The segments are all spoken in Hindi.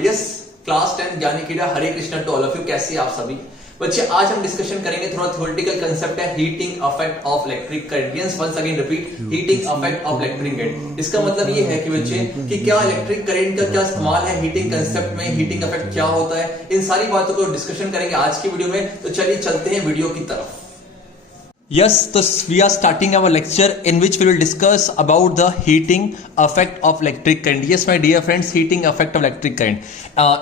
यस क्लास 10 यानी कि Hare Krishna to all of you. कैसे आप सभी बच्चे? आज हम डिस्कशन करेंगे थोड़ा थ्योरेटिकल कांसेप्ट है heating effect of electric current. Yes once again repeat, heating effect of electric current. इसका मतलब ये है कि बच्चे कि क्या इलेक्ट्रिक करंट का क्या इस्तेमाल है हीटिंग कांसेप्ट में, हीटिंग इफेक्ट क्या होता है, इन सारी बातों को डिस्कशन करेंगे आज की वीडियो में। तो चलिए चलते हैं वीडियो की तरफ। Yes, so we are starting our lecture in which we will discuss about the heating effect of electric current. Yes, my dear friends, heating effect of electric current.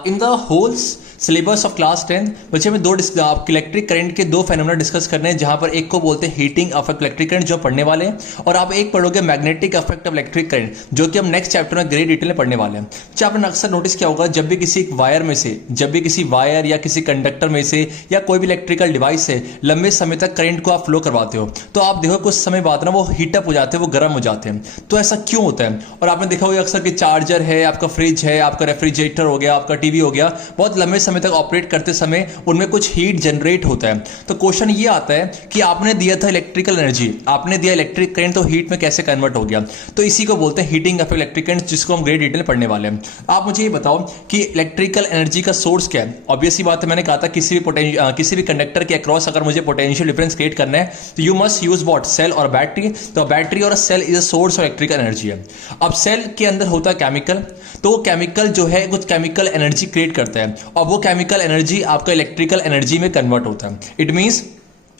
In the whole syllabus of class 10 बच्चे में दो इलेक्ट्रिक करंट के दो फेनोमेना डिस्कस करने हैं, जहां पर एक को बोलते हैं हीटिंग इफेक्ट इलेक्ट्रिक करंट जो पढ़ने वाले हैं, और आप एक पढ़ोगे magnetic effect of electric current जो कि हम नेक्स्ट चैप्टर में ग्रेट डिटेल में पढ़ने वाले हैं। अच्छा, आपने अक्सर नोटिस किया होगा जब भी किसी वायर में से, जब भी किसी वायर या किसी कंडक्टर में से या कोई भी इलेक्ट्रिकल डिवाइस से लंबे समय तक करंट को आप फ्लो करवाते हो तो आप देखो कुछ समय बाद ना वो हीटअप हो जाते हैं, वो गर्म हो जाते हैं। तो ऐसा क्यों होता है? और आपने देखा होगा अक्सर कि चार्जर है, आपका फ्रिज है, आपका रेफ्रिजरेटर हो गया, आपका टीवी हो गया, बहुत लंबे समय तक ऑपरेट करते समय उनमें कुछ हीट जनरेट होता है। तो क्वेश्चन ये आता है कि आपने दिया था इलेक्ट्रिकल एनर्जी, आपने दिया इलेक्ट्रिक करंट, तो हीट में कैसे कन्वर्ट हो गया? तो इसी को बोलते हैं हीटिंग इफेक्ट इलेक्ट्रिक करंट, जिसको हम ग्रेट डिटेल पढ़ने वाले हैं। आप मुझे ये बताओ कि इलेक्ट्रिकल एनर्जी का सोर्स क्या है? ऑब्वियस सी बात है, मैंने कहा था किसी भी कंडक्टर के अक्रॉस अगर मुझे पोटेंशियल डिफरेंस क्रिएट करना है तो you must use what, cell और बैटरी। तो बैटरी और cell is a source of electrical energy है। अब सेल के अंदर होता है केमिकल, तो वो केमिकल जो है कुछ केमिकल एनर्जी क्रिएट करता है और वो केमिकल एनर्जी आपका इलेक्ट्रिकल एनर्जी में कन्वर्ट होता है। इट मींस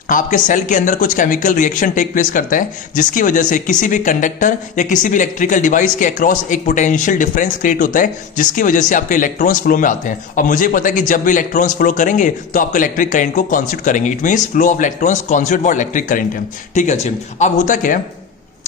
आपके सेल के अंदर कुछ केमिकल रिएक्शन टेक प्लेस करता है जिसकी वजह से किसी भी कंडक्टर या किसी भी इलेक्ट्रिकल डिवाइस के अक्रॉस एक पोटेंशियल डिफरेंस क्रिएट होता है जिसकी वजह से आपके इलेक्ट्रॉन्स फ्लो में आते हैं। और मुझे पता है कि जब भी इलेक्ट्रॉन्स फ्लो करेंगे तो आपके इलेक्ट्रिक करंट को कॉन्स्टिट्यूट करेंगे। It means flow of electrons constitute what electric current है। ठीक है जी। अब होता क्या है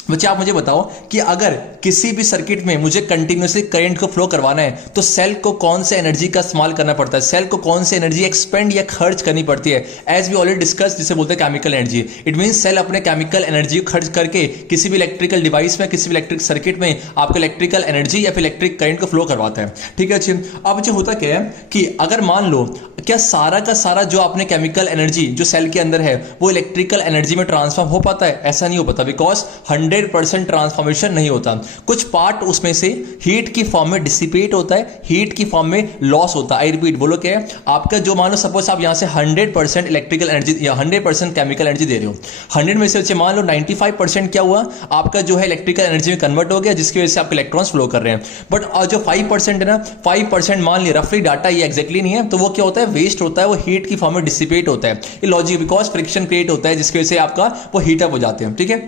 बच्चे, आप मुझे बताओ कि अगर किसी भी सर्किट में मुझे कंटिन्यूसली करंट को फ्लो करवाना है तो सेल को कौन से एनर्जी का इस्तेमाल करना पड़ता है, सेल को कौन सी एनर्जी एक्सपेंड या खर्च करनी पड़ती है? एज वी ऑलरेडी डिस्कस, जिसे बोलते हैं chemical energy. It means cell अपने केमिकल एनर्जी को खर्च करके किसी भी इलेक्ट्रिकल डिवाइस में, किसी भी इलेक्ट्रिक सर्किट में आपको इलेक्ट्रिकल एनर्जी या फिर इलेक्ट्रिक करंट को फ्लो करवाता है। ठीक है अच्छी। अब जो होता क्या है कि अगर मान लो क्या सारा का सारा जो आपने केमिकल एनर्जी जो सेल के अंदर है वो इलेक्ट्रिकल एनर्जी में ट्रांसफॉर्म हो पाता है? ऐसा नहीं हो पाता, बिकॉज 100% ट्रांसफॉर्मेशन नहीं होता। कुछ पार्ट उसमें से हीट की फॉर्म में डिसिपेट होता है, हीट की फॉर्म में लॉस होता है। आई रिपीट, बोलो क्या है? आपका जो मान लो सपोज आप यहां से 100% इलेक्ट्रिकल एनर्जी या 100% केमिकल एनर्जी दे रहे हो, 100 में से मान लो 95% क्या हुआ आपका जो है इलेक्ट्रिकल एनर्जी में कन्वर्ट हो गया, जिसकी वजह से आपके इलेक्ट्रॉन्स फ्लो कर रहे हैं। बट जो 5% है ना, 5% मान लिया, रफली डाटा ये एक्जैक्टली नहीं है, तो वो क्या होता है? वेस्ट होता है, वो हीट की फॉर्म में डिसिपेट होता है। ये लॉजिक, बिकॉज फ्रिक्शन क्रिएट होता है जिसकी वजह से आपका वो हीट अप हो जाते हैं। ठीक है,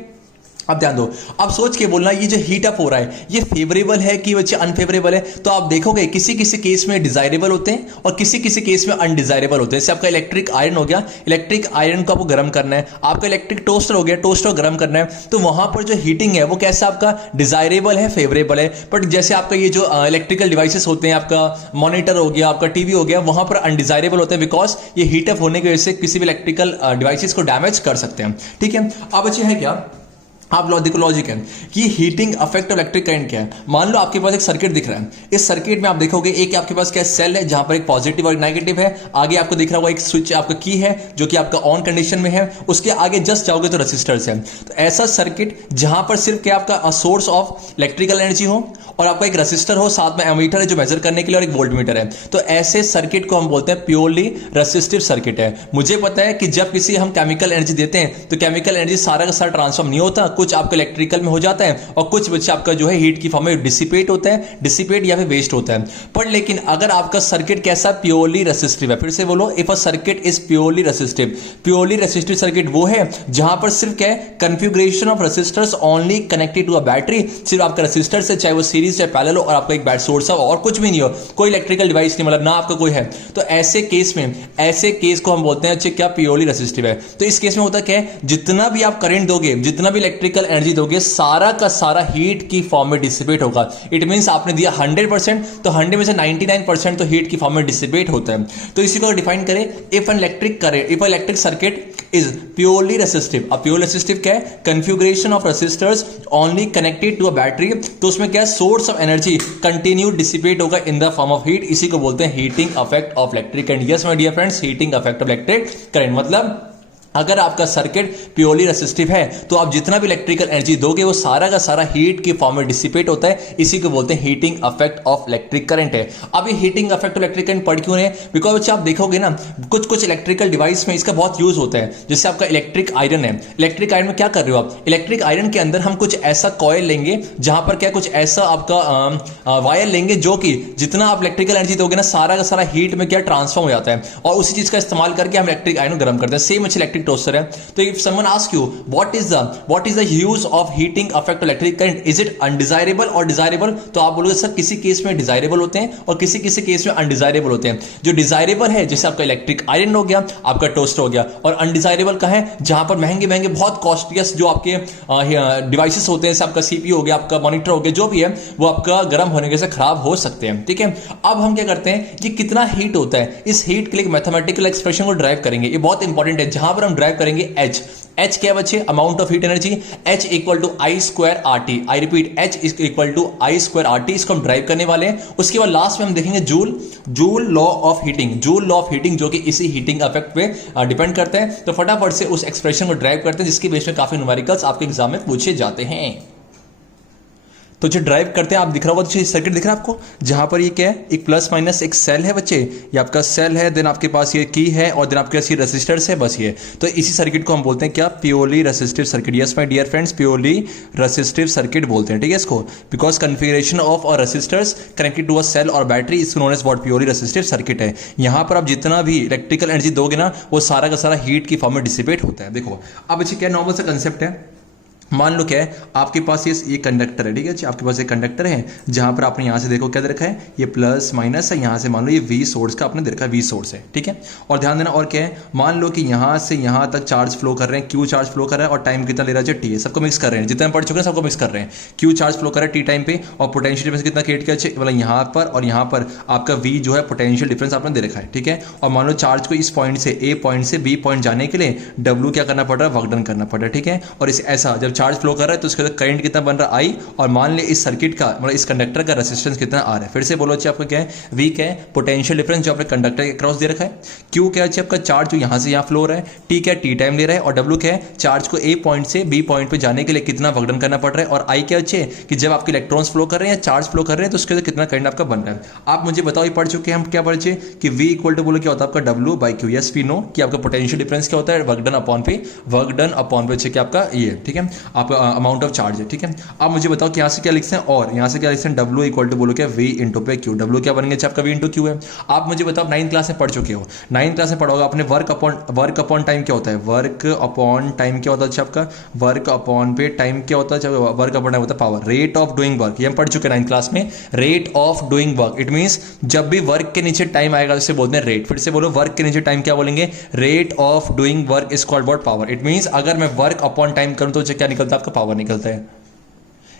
अब ध्यान दो, अब सोच के बोलना ये जो हीट अप हो रहा है ये फेवरेबल है कि बच्चे अनफेवरेबल है? तो आप देखोगे किसी किसी केस में डिजायरेबल होते हैं और किसी किसी केस में अनडिजायरेबल होते हैं। जैसे आपका इलेक्ट्रिक आयरन हो गया, इलेक्ट्रिक आयरन को आपको गर्म करना है, आपका इलेक्ट्रिक टोस्टर हो गया, टोस्टर को गर्म करना है, तो वहां पर जो हीटिंग है वो कैसा आपका डिजायरेबल है, फेवरेबल है। बट जैसे आपका ये जो इलेक्ट्रिकल डिवाइसेस होते हैं, आपका मॉनिटर हो गया, आपका टीवी हो गया, वहां पर अनडिजायरेबल होते हैं, बिकॉज ये हीट अप होने की वजह से किसी भी इलेक्ट्रिकल डिवाइसेस को डैमेज कर सकते हैं। ठीक है, अब अच्छे है क्या आप देखो लॉजिक है कि heating effect of electric current क्या है। मान लो आपके पास एक सर्किट दिख रहा है, इस सर्किट में आप देखोगे एक आपके पास क्या सेल है जहां पर एक पॉजिटिव और नेगेटिव है, आगे आपको दिख रहा होगा एक स्विच आपका की है जो कि आपका ऑन कंडीशन में है, उसके आगे जस्ट जाओगे तो रेसिस्टर्स है। तो ऐसा सर्किट जहां पर सिर्फ क्या आपका सोर्स ऑफ इलेक्ट्रिकल एनर्जी हो और आपका एक रेसिस्टर हो, साथ में एमीटर है जो मेजर करने के लिए, और एक वोल्टमीटर है, तो ऐसे सर्किट को हम बोलते हैं प्योरली रेसिस्टिव सर्किट है। मुझे पता है कि जब किसी हम केमिकल एनर्जी देते हैं तो केमिकल एनर्जी सारा का सारा ट्रांसफॉर्म नहीं होता, कुछ आपका इलेक्ट्रिकल में हो जाता है और कुछ बच्चे आपका जो है हीट की फॉर्म में डिसिपेट होता है, डिसिपेट या फिर वेस्ट होता है। पर लेकिन अगर आपका सर्किट कैसा प्योरली रेसिस्टिव है, फिर से बोलो, if a circuit is purely resistive circuit वो है जहां पर सिर्फ क्या है configuration of resistors only connected to a battery, सिर्फ आपका रेसिस्टर से, चाहे वो सीरीज चाहे पैरेलल हो, और आपका एक बैट सोर्स है और कुछ भी नहीं हो, कोई इलेक्ट्रिकल डिवाइस नहीं, मतलब ना आपका कोई है, तो ऐसे केस में, ऐसे केस को हम बोलते हैं क्या प्योरली रेसिस्टिव है। तो इस केस में होता क्या है, जितना भी आप करंट दोगे, जितना भी इलेक्ट्रिकल एनर्जी दोगे, सारा का सारा हीट की फॉर्म में डिसिपेट होगा। इट मींस आपने दिया 100% तो 100 में से 99% तो हीट की फॉर्म में डिसिपेट होता है। तो इसी को डिफाइन करें, if an electric circuit is purely resistive. अब प्योर रेसिस्टिव क्या है? Configuration of resistors only connected to a battery, तो उसमें क्या है source of energy continue dissipate होगा in the form of heat. इसी को बोलते हैं heating effect of electric current. Yes my dear friends, heating effect of electric current मतलब अगर आपका सर्किट प्योरली रेसिस्टिव है तो आप जितना भी इलेक्ट्रिकल एनर्जी दोगे वो सारा का सारा हीट के फॉर्म में डिसिपेट होता है, इसी को बोलते हैं heating effect of electric current है। अब ये heating effect of electric current पढ़ क्यों है? बिकॉज आप देखोगे ना कुछ इलेक्ट्रिकल डिवाइस में इसका बहुत यूज होता है। जैसे आपका इलेक्ट्रिक आयरन है, इलेक्ट्रिक आयरन में क्या कर रहे हो आप? इलेक्ट्रिक आयरन के अंदर हम कुछ ऐसा कॉइल लेंगे जहां पर क्या कुछ ऐसा आपका वायर लेंगे जो कि जितना आप इलेक्ट्रिकल एनर्जी दोगे ना सारा का सारा हीट में क्या ट्रांसफॉर्म हो जाता है, और उसी चीज का इस्तेमाल करके हम इलेक्ट्रिक आयरन गर्म करते हैं। सेम इलेक्ट्रिक टोस्टर है। तो if someone ask you what is the use of heating effect electric current, is it undesirable और डिजायरेबल? तो आप बोलोगे सर किसी केस में डिजायरेबल होते हैं और किसी केस में अनडिजायरेबल होते हैं। जो डिजायरेबल है जैसे आपका इलेक्ट्रिक आयरन हो गया, आपका टोस्टर हो गया, और अनडिजायरेबल का है जहां पर महंगे महंगे बहुत कॉस्टलियस जो आपके डिवाइसेस होते हैं, जैसे आपका सीपीयू हो गया, आपका मॉनिटर हो गया, जो भी है वो आपका गर्म होने से खराब हो सकते हैं। ठीक है, अब हम क्या करते हैं कि कितना हीट होता है, इस हीट के लिए मैथमेटिकल एक्सप्रेशन को ड्राइव करेंगे। ये बहुत इंपॉर्टेंट है, जहां पर हम ड्राइव करेंगे एच क्या बच्चे? Amount of heat energy, H equal to I square R T. I repeat, H equal to I square R T. इसको हम ड्राइव करने वाले हैं। उसके बाद लास्ट में हम देखेंगे जूल लॉ ऑफ हीटिंग, जो कि इसी हीटिंग इफेक्ट पे डिपेंड करता है। तो फटाफट से उस एक्सप्रेशन को ड्राइव करते हैं जिसकी बेस में काफी न्यूमेरिकल्स आपके एग्जाम में पूछे जाते हैं। तो जो ड्राइव करते हैं, आप दिख रहा होगा सर्किट दिख रहा है आपको, जहां पर ये क्या है, एक प्लस माइनस एक सेल है बच्चे, ये आपका सेल है, देन आपके पास ये की है, और देन आपके पास ये रेसिस्टर्स है, बस ये। तो इसी सर्किट को हम बोलते हैं क्या? Purely resistive circuit. Yes my dear friends, purely resistive circuit बोलते हैं। ठीक है इसको, बिकॉज कन्फिगरेशन ऑफ और resistors connected to a cell और battery is known as what? Purely resistive circuit है। यहां पर आप जितना भी इलेक्ट्रिकल एनर्जी दोगे ना वो सारा का सारा हीट की फॉर्म में डिसिपेट होता है। देखो अब बच्चे क्या नॉर्मल सा कंसेप्ट है, मान लो क्या है आपके पास ये कंडक्टर है। ठीक है, आपके पास एक कंडक्टर है जहां पर आपने यहां से देखो क्या दे रखा है, ये प्लस माइनस है, यहां से मान लो ये वी सोर्स का आपने दे रखा है, वी सोर्स है। ठीक है, और ध्यान देना और क्या है, मान लो कि यहां से यहां तक चार्ज फ्लो कर रहे हैं, क्यू चार्ज फ्लो कर रहा है, और टाइम कितना ले रहा है? टी है। सबको मिक्स कर रहे हैं, जितना पढ़ चुके हैं सबको मिक्स कर रहे हैं। क्यू चार्ज फ्लो कर रहा है टी टाइम पे, और पोटेंशियल डिफरेंस कितना क्रिएट किया? मतलब यहां पर और यहां पर आपका वी जो है पोटेंशियल डिफरेंस आपने दे रखा है। ठीक है, और मान लो चार्ज को इस पॉइंट से ए पॉइंट से बी पॉइंट जाने के लिए डब्ल्यू क्या करना पड़ रहा है? वर्क डन करना पड़ रहा है। ठीक है, और इस ऐसा जब चार्ज फ्लो कर रहा है तो करंट कितना बन रहा है? आई, और मान ले इस सर्किट का मतलब इस कंडक्टर का रेजिस्टेंस कितना आ रहा है? फिर से बोलो अच्छे, आपका क्या है? वी क्या है? पोटेंशियल डिफरेंस जो आपने कंडक्टर के क्रॉस दे रखा है। क्यू क्या है? आपका चार्ज जो यहां से यहां फ्लो हो रहा है। टी क्या? टी टाइम ले रहा है। और डब्ल्यू क्या है? चार्ज को ए पॉइंट से बी पॉइंट पे जाने के लिए कितना वर्क डन करना पड़ रहा है। और आई क्या अच्छे कि जब आपके इलेक्ट्रॉन्स फ्लो कर रहे हैं या चार्ज फ्लो कर रहे हैं तो उसके अंदर कितना करंट आपका बन रहा है। आप मुझे बताओ, ये पढ़ चुके हैं हम, क्या पढ़े कि वी इक्वल टू बोलो क्या होता है आपका? W by Q. Yes we know कि आपका पोटेंशियल डिफरेंस क्या होता है? वर्क डन अपॉन पे क्या आपका ये। ठीक है, आपका अमाउंट ऑफ चार्ज है। ठीक है, अब मुझे बताओ कि यहाँ से क्या लिखते हैं, और यहाँ से क्या लिखते हैं? डब्ल्यू इक्वल टू बोलो क्या? वी इंटू पे क्यू। डब्ल्यू क्या बन गया आपका? वी इंटू क्यू है। आप मुझे बताओ 9th क्लास में पढ़ चुके हो, 9th क्लास में पढ़ोगे आपने वर्क अपॉन टाइम क्या होता है? वर्क अपॉन टाइम क्या होता है आपका? वर्क अपॉन पे टाइम क्या होता है? वर्क अपॉन टाइम होता है power, rate of doing work. ये हम पढ़ चुके हैं 9th क्लास में, rate of doing work. It means जब भी वर्क के नीचे टाइम आएगा उसे बोलते हैं रेट। फिर से बोलो, वर्क के नीचे टाइम क्या बोलेंगे? Rate of doing work is called what? Power. It means अगर मैं वर्क अपॉन टाइम करूं तो क्या निकलता है? आपका पावर निकलता है।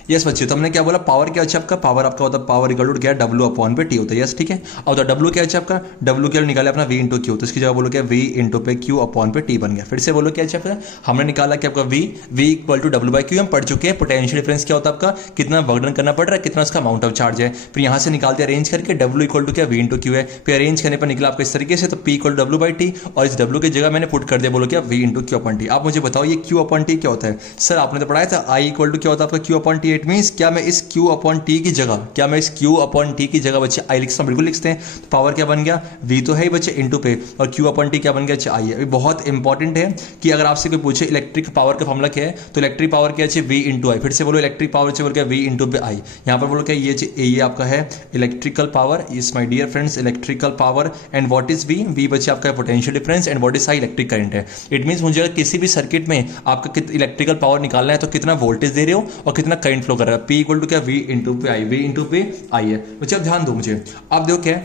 यस बच्चे, तो हमने क्या बोला? पावर क्या अच्छा आपका? पावर आपका होता है पावर इक्वल टू क्या? डब्ल्यू अपॉन पे टी होता है। यस ठीक है, और तो डब्ल्यू क्या अच्छा आपका? डब्ल्यू क्या निकाला अपना? V into Q. तो इसकी जगह बोलो क्या? वी इंटू पे क्यू अपॉन पे टी बन गया। फिर से बोलो क्या अच्छा आपका? हमने निकाला कि आपका V equal to W by Q. हम पढ़ चुके हैं पोटेंशियल डिफरेंस क्या होता है आपका? कितना वर्क डन करना पड़ रहा है, कितना उसका अमाउंट ऑफ चार्ज है। फिर यहाँ से निकालते हैं अरेंज करके, डब्ल्यू इक्वल टू क्या? वी इंटू क्यू है। फिर अरेंज करने पर निकला आपका इस तरीके से, तो P equal to W by T, और इस डब्ल्यू की जगह मैंने पुट कर दिया बोलो क्या? V into Q upon T. आप मुझे बताओ ये क्यू अपॉन टी क्या होता है? सर आपने तो पढ़ाया था आई इक्वल टू क्या होता है आपका? Q upon T. It means क्या मैं इस क्यू अपॉन टी की जगह बच्चे आई लिखता हूं? बिल्कुल लिखते हैं। तो पावर क्या बन गया? वी तो है ही बच्चे इंटू पे, और क्यू अपॉन टी क्या बन गया? आई है। अभी बहुत इंपॉर्टेंट है कि अगर आपसे कोई पूछे इलेक्ट्रिक पावर का फॉर्मूला क्या है, तो इलेक्ट्रिक पावर क्या है? वी इंटू आई। फिर से बोलो इलेक्ट्रिक पावर बोल क्या? वी इंटू पे आई। यहां पर बोलो क्या? ये आपका है electrical power. Is my dear friends electrical power. And what is V? V बच्चे आपका potential difference, and what is I? Electric current है। इट मींस मुझे किसी भी सर्किट में आपका इलेक्ट्रिकल पावर निकालना है तो कितना वोल्टेज दे रहे हो और कितना करंट फ्लो कर रहा है। पी इक्वल टू क्या? वी इंटू पे आई। वी इंटू पे आई है बच्चे। अब ध्यान दो मुझे, अब देखो क्या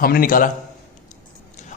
हमने निकाला।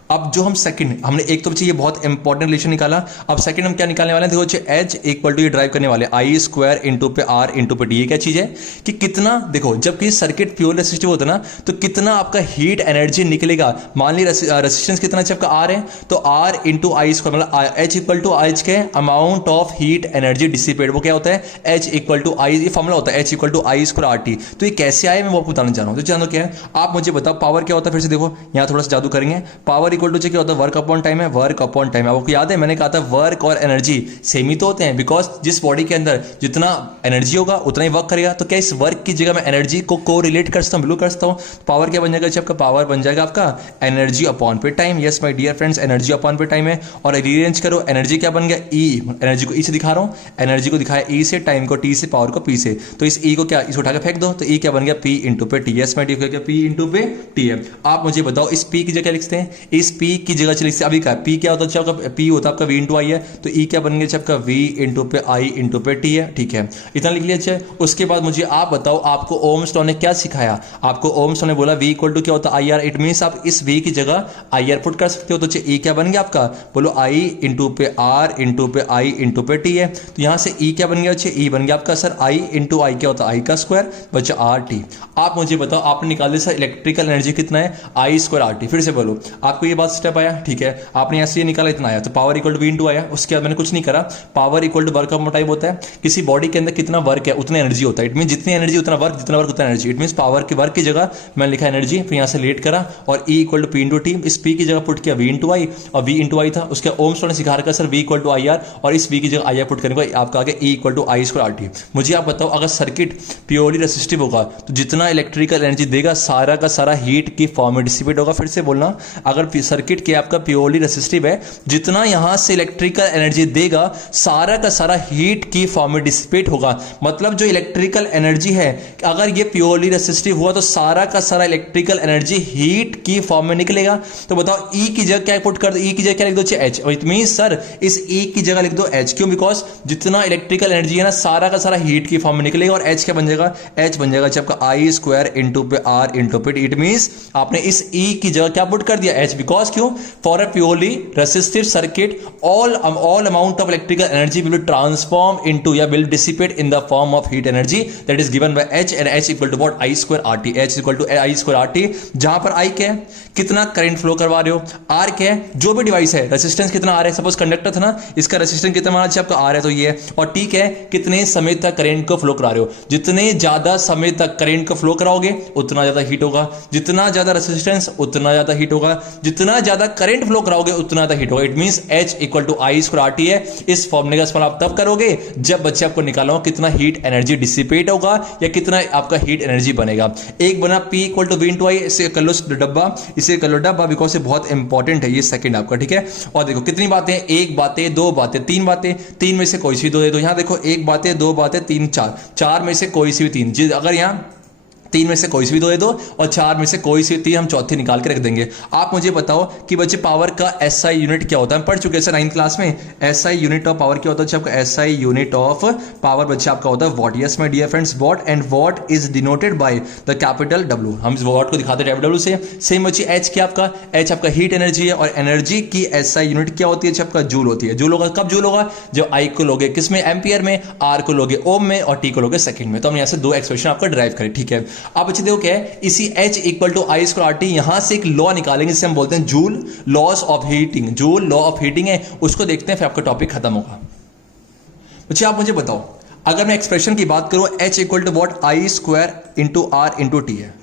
अब जो हम सेकंड हमने एक तो बच्चे ये बहुत इंपॉर्टेंट रिलेशन निकाला। अब सेकंड हम क्या निकालने वाले हैं? देखो बच्चे एच इक्वल टू ये ड्राइव करने वाले आई स्क्वायर इंटू पे आर इंटू पे डी। ये क्या चीज है कि कितना, देखो जब कि सर्किट प्योर रेसिस्टिव होता है ना तो कितना आपका हीट एनर्जी निकलेगा। मान ली रेसिस्टेंस कितना आपका आर है, तो आर इंटू आई स्क्वायर मतलब एच इक्वल टू एच के amount of heat energy dissipate. वो क्या होता है? एच इक्वल टू आई, ये फॉर्मुला होता है H equal to I square R T. तो ये कैसे आए मैं वो आपको बताना चाह रहा हूं। तो जानो क्या है, आप मुझे बताओ पावर क्या होता है? फिर से देखो यहां थोड़ा सा जादू करेंगे। पावर इक्वल टू क्या होता है, वर्क अपॉन टाइम है, वर्क अपॉन टाइम। आपको याद है मैंने कहा था वर्क और एनर्जी सेम ही तो होते हैं, बिकॉज जिस बॉडी के अंदर जितना एनर्जी होगा उतना ही वर्क करेगा। तो क्या इस वर्क की जगह मैं एनर्जी को रिलेट कर सकता हूँ, बिल्कुल कर सकता हूँ। पावर क्या बन जाएगा, जब आपका पावर बन जाएगा आपका एनर्जी अपॉन पे time. Yes my dear friends, energy upon पे टाइम है। और रीअरेंज करो, एनर्जी क्या बन गया, ई। एनर्जी को ई से दिखा रहा हूँ, एनर्जी को दिखाया ई से, टाइम को टी से, पावर को पी से। तो इस ई को क्या, इस उठा के फेंक दो, तो ई क्या बन गया, पी इंटू पे टी। यस माय डियर, क्या पी इंटू पे टी है। आप मुझे बताओ इस पी की जगह लिखते हैं, इस पी की जगह लिखते हैं। अभी क्या पी क्या होता है, आपका पी होता है आपका वी इंटू आई है, तो ई क्या बन गया आपका वी इंटू पे आई इंटू पे टी है। ठीक है, इतना लिख लिया। अच्छा, उसके बाद मुझे आप बताओ आपको ओम्स लॉ ने क्या सिखाया। आपको ओम्स लॉ ने बोला वी इक्वल टू क्या होता है, आई आर। इट मीन्स आप इस वी की जगह आई आर पुट कर सकते हो। तो ई क्या बन गया आपका, बोलो आई इंटू पे आर इंटू पे आई इंटू पे टी है। तो यहां से ई क्या बन गया, ई बन गया आपका सर आई इंटू आई क्या होता है, आई का स्क्वायर बच्चा आर टी। आप मुझे बताओ आपने निकाल दिया सर इलेक्ट्रिकल एनर्जी कितना है, आई स्क्वायर आर टी। फिर से बोलो, आपको ये बात स्टेप आया, ठीक है। आपने यहां से ये निकाला इतना आया, तो power equal to V into आया। उसके बाद मैंने कुछ नहीं करा, power equal to work upon time होता है। किसी बॉडी के अंदर कितना वर्क है उतनी एनर्जी होता है। इट मीन जितनी एनर्जी उतना वर्क, जितना वर्क उतना एनर्जी। इट मीन पावर के वर्क की जगह मैंने लिखा एनर्जी, फिर यहां से लेट करा और E equal to P into T. इस पी की जगह पुट किया वी इंटू आई, और वी इंटू आई था। उसके ओम्स लॉ ने सिखा रखा sir V equal to I R, और इस वी की जगह आई आर पुट करने को आपका आगे E equal to I square R T. मुझे आप बताओ अगर सर्किट प्योरली रेसिस्टिव होगा तो जितना इलेक्ट्रिकल एनर्जी देगा सारा का सारा हीट की फॉर्म में डिसिपेट होगा। फिर से बोलना, अगर सर्किट के आपका प्योरली रेसिस्टिव है, जितना यहां से इलेक्ट्रिकल एनर्जी देगा सारा का सारा हीट की फॉर्म में डिसिपेट होगा। मतलब जो इलेक्ट्रिकल एनर्जी है अगर ये प्योरली रेसिस्टिव हुआ तो सारा का सारा इलेक्ट्रिकल एनर्जी हीट की फॉर्म में निकलेगा। तो बताओ ई की जगह क्या पुट कर दो, ई की जगह क्या लिख दो, एच। और इट मींस सर इस ई की जगह लिख दो एच। क्यों, बिकॉज जितना इलेक्ट्रिकल एनर्जी है ना सारा का सारा हीट की फॉर्म में निकलेगा। और एच क्या बन जाएगा, एच बन जाएगा आपका आई स्क्वायर इंटू पे आर इंटू पे टी। इट मींस आपने इस ई की जगह क्या पुट कर दिया, एच। बिकॉज क्यों, for a purely resistive circuit all amount of electrical energy will be transformed into या will dissipate in the form of heat energy that is given by H, and H equal to what, I square RT। H equal to I square RT, जहां पर I क्या है, कितना करंट फ्लो करवा रहे हो, R क्या है, जो भी डिवाइस है, रेजिस्टेंस कितना आ रहा है। सपोज कंडक्टर था ना, इसका रेजिस्टेंस कितना माना आपका R है तो ये है। और T क्या है, कितने समय तक करंट को फ्लो करा रहे हो। जितने ज्यादा समय तक करंट को फ्लो कराओगे उतना ज्यादा हीट होगा, जितना ज्यादा रेजिस्टेंस उतना ज्यादा हीट होगा, जितना ज्यादा करंट फ्लो कराओगे उतना ज्यादा हीट होगा। It means H equal to I square R T है। इस फॉर्मूले का इस्तेमाल आप तब करोगे जब बच्चे आपको निकाला हो कितना हीट एनर्जी डिसिपेट होगा या कितना आपका हीट एनर्जी बनेगा। एक बना P equal to V into I, इसे कर लो डब्बा, इसे कर लो डब्बा, बिकॉज ये बहुत इंपॉर्टेंट है ये सेकंड आपका, ठीक है। और देखो कितनी बातें, एक बातें, दो बातें, तीन बातें। तीन में से कोई सी दो दे दो। यहां देखो एक बातें, दो बातें, तीन, चार। चार में से कोई सी भी तीन, अगर यहां तीन में से कोई सी भी दो दे दो और चार में से कोई सी तीन हम चौथी निकाल के रख देंगे। आप मुझे बताओ कि बच्चे पावर का एसआई यूनिट क्या होता है। हम पढ़ चुके हैं 9th क्लास में। एसआई यूनिट ऑफ पावर क्या होता है आपका, एसआई यूनिट ऑफ पावर बच्चे आपका होता है watt. Yes my dear friends, watt. And watt is denoted by the capital W. हम इस वॉट को दिखाते हैं डब्ल्यू से। सेम बच्चे एच क्या आपका, एच आपका हीट एनर्जी है। और एनर्जी की एसआई यूनिट क्या होती है आपका, जूल होती है। जूल होगा कब, जूल होगा जब आई को लोगे किस में, एम्पियर में, आर को लोगे ओम में, और टी को लोगे सेकंड में। तो हम यहां से दो एक्सप्रेशन आपका ड्राइव करें, ठीक है। अब बच्चे देखो क्या है, इसी H equal to I square R T, यहां से एक लॉ निकालेंगे जिसे हम बोलते हैं Joule laws of heating. Joule law of heating है, उसको देखते हैं फिर आपका टॉपिक खत्म होगा। बच्चे आप मुझे बताओ अगर मैं एक्सप्रेशन की बात करूं, H equal to what, I square into R into T है।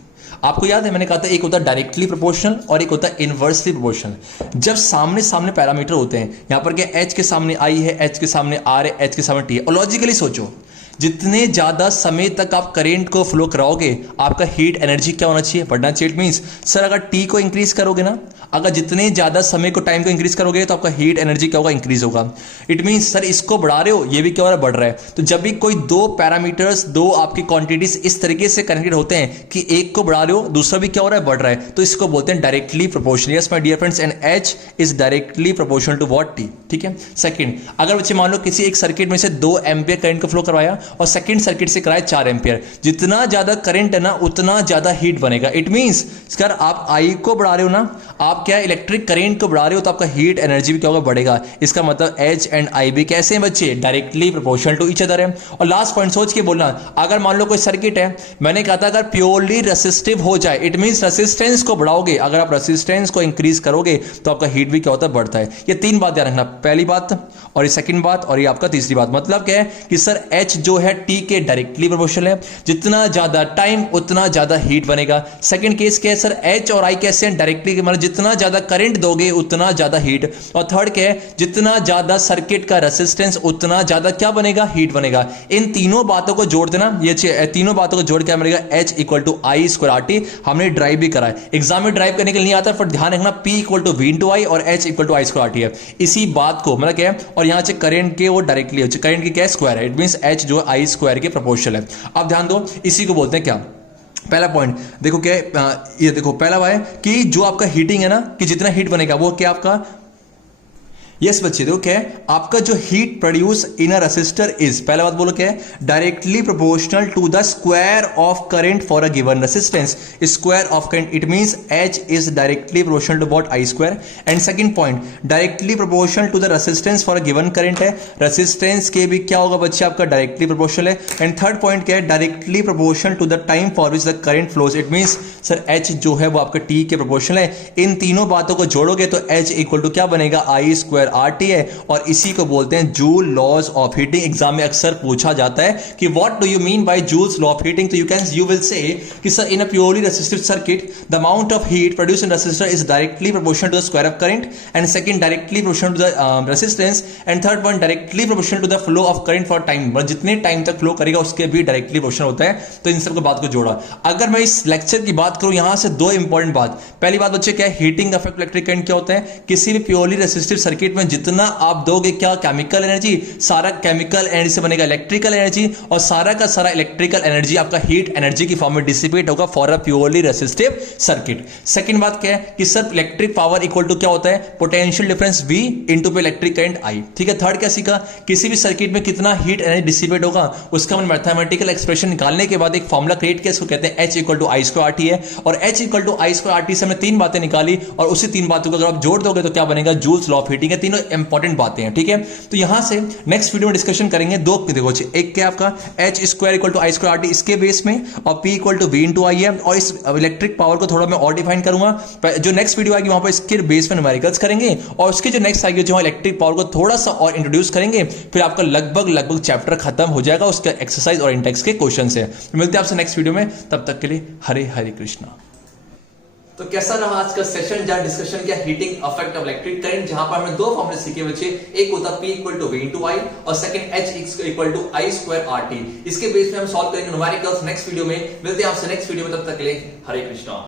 आपको याद है मैंने कहा था एक होता है डायरेक्टली प्रोपोर्शनल और एक होता है इनवर्सली प्रोपोर्शनल। जब सामने सामने पैरामीटर होते हैं, यहां पर क्या H के सामने आई है, H के सामने आर है, H के सामने टी है। और लॉजिकली सोचो, जितने ज्यादा समय तक आप करंट को फ्लो कराओगे आपका हीट एनर्जी क्या होना चाहिए, बढ़ना चाहिए। इट मींस सर अगर टी को इंक्रीज करोगे ना, अगर जितने ज्यादा समय को टाइम को इंक्रीज करोगे तो आपका हीट एनर्जी क्या होगा, इंक्रीज होगा। इट मींस सर इसको बढ़ा रहे हो, ये भी क्या हो रहा है, बढ़ रहा है। तो जब भी कोई दो पैरामीटर्स, दो आपकी क्वांटिटीज इस तरीके से कनेक्टेड होते हैं कि एक को बढ़ा रहे हो दूसरा भी क्या हो रहा है, बढ़ रहा है, तो इसको बोलते हैं directly proportional. Yes my dear friends, and H is directly proportional to what, T, ठीक है। सेकंड, अगर बच्चे मान लो किसी एक सर्किट में से 2 एम्पियर करंट को फ्लो करवाया और सेकंड सर्किट से कराए 4 एम्पियर, जितना ज्यादा करंट है ना उतना ज्यादा हीट बनेगा। इट मींस सर आप आई को बढ़ा रहे हो ना, आप क्या इलेक्ट्रिक करंट को बढ़ा रहे हो तो आपका हीट एनर्जी भी क्या होगा, बढ़ेगा। इसका मतलब H एंड I भी कैसे हैं बच्चे, directly proportional to each other है। और लास्ट पॉइंट सोच के बोलना, अगर मान लो कोई सर्किट है, मैंने कहा था अगर प्योरली रेसिस्टिव हो जाए, इट मींस रेसिस्टेंस को बढ़ाओगे, अगर आप रेसिस्टेंस को इंक्रीज करोगे तो आपका हीट भी क्या होता है, बढ़ता है। ये तीन बात ध्यान रखना, पहली बात और ये सेकंड बात और ये आपका तीसरी बात। मतलब क्या है कि सर H जो है T के डायरेक्टली प्रोपोर्शनल है, जितना ज्यादा टाइम उतना ज्यादा हीट बनेगा। सेकंड केस क्या है सर, H और I कैसे हैं, डायरेक्टली, मतलब जितना जितना ज्यादा करंट दोगे उतना ज्यादा हीट, और थर्ड क्या है, जितना ज्यादा सर्किट का रेसिस्टेंस उतना ज्यादा क्या बनेगा, हीट बनेगा। इन तीनों बातों को जोड़ देना, ये तीनों बातों को जोड़ क्या बनेगा, H equal to I square R T. हमने ड्राइव भी करा है, एग्जाम में ड्राइव करने के लिए नहीं आता, पर ध्यान रखना P equal to V into I और H equal to I square R T है। इसी बात को मतलब क्या है, और यहां से करंट के वो डायरेक्टली करंट की क्या स्क्वायर है, इट मीन H जो आई स्क्वायर के प्रोपोर्शनल है। अब ध्यान दो, इसी को बोलते हैं क्या, पहला पॉइंट देखो क्या ये देखो, पहला है कि जो आपका हीटिंग है ना, कि जितना हीट बनेगा वो क्या आपका, यस बच्चे देखो क्या है, आपका जो heat produce in a resistor is, पहला बात बोलो क्या है, directly proportional to the square of current for a given resistance, square of current, it means H is directly proportional to what, I square. And second point, directly proportional to the resistance for a given current है, रेसिस्टेंस के भी क्या होगा बच्चे आपका डायरेक्टली प्रोपोर्शनल है। एंड थर्ड पॉइंट क्या है, directly proportional to the time for which the current flows, it means sir H जो है वो आपका T के प्रोपोर्शनल है। इन तीनों बातों को जोड़ोगे तो H इक्वल टू क्या बनेगा, आई स्क्वायर आर टी है, और इसी को बोलते हैं Joule laws of heating. Exam में अक्सर पूछा जाता है कि what do you mean by Joule's law of heating, तो यू विल से कि sir in a purely resistive circuit the amount of heat produced in resistor is directly proportional to the square of current, and second directly proportional to the resistance, and third point directly proportional to the flow of current for time, मतलब जितने टाइम तक फ्लो करेगा उसके भी डायरेक्टली प्रोपोर्शनल होता है। तो इन सब बात को जोड़ा। अगर मैं इस लेक्चर की बात करूं, यहां से दो इंपॉर्टेंट बात, पहली बात बच्चे क्या है, हीटिंग इफेक्ट इलेक्ट्रिक करंट क्या होता है, किसी भी प्योरली रेसिस्टिव सर्किट में जितना आप दोगे क्या, केमिकल एनर्जी, सारा केमिकल एनर्जी से बनेगा इलेक्ट्रिकल एनर्जी, और सारा का सारा इलेक्ट्रिकल एनर्जी आपका हीट एनर्जी की फॉर्म में डिसिपेट होगा for a purely resistive circuit. Second बात क्या है कि sir electric power equal to क्या होता है, potential difference V into electric current I। ठीक है, थर्ड क्या सीखा, किसी भी सर्किट में कितना हीट एनर्जी डिसिपेट होगा उसका हम मैथमेटिकल एक्सप्रेशन निकालने के बाद एक फॉर्मूला क्रिएट किया, इसको कहते हैं H equal to I square R T है, और H equal to I square R T से हमने तीन बातें निकाली, और उसी तीन बातों को अगर आप जोड़ दोगे तो क्या बनेगा, जूल्स लॉ ऑफ हीटिंग है। तीनों इंपॉर्टेंट बातें हैं। ठीक है, तो यहां से नेक्स्ट वीडियो में डिस्कशन करेंगे दो, देखो एक क्या आपका H square equal to I square R T इसके बेस में, और P equal to V into I है, और इस इलेक्ट्रिक पावर को थोड़ा मैं और डिफाइन करूंगा। जो नेक्स्ट वीडियो आएगी वहां पर इसके बेस में न्यूमेरिकल्स करेंगे, और उसके जो नेक्स्ट आएगी जो इलेक्ट्रिक पावर को थोड़ा सा और इंट्रोड्यूस करेंगे, फिर आपका लगभग चैप्टर खत्म हो जाएगा उसका एक्सरसाइज और इंडेक्स के क्वेश्चन से। मिलते हैं आपसे नेक्स्ट वीडियो में, तब तक के लिए हरे हरे कृष्णा। तो कैसा रहा आज का सेशन जहां डिस्कशन किया heating effect of electric current, जहां पर हमने दो फॉर्मूले सीखे बच्चे, एक होता P equal to V into I, और second H equal to I square R T. इसके बेस में हम सॉल्व करेंगे न्यूमेरिकल्स नेक्स्ट वीडियो में। मिलते हैं आपसे नेक्स्ट वीडियो में, तब तक के लिए हरे कृष्णा।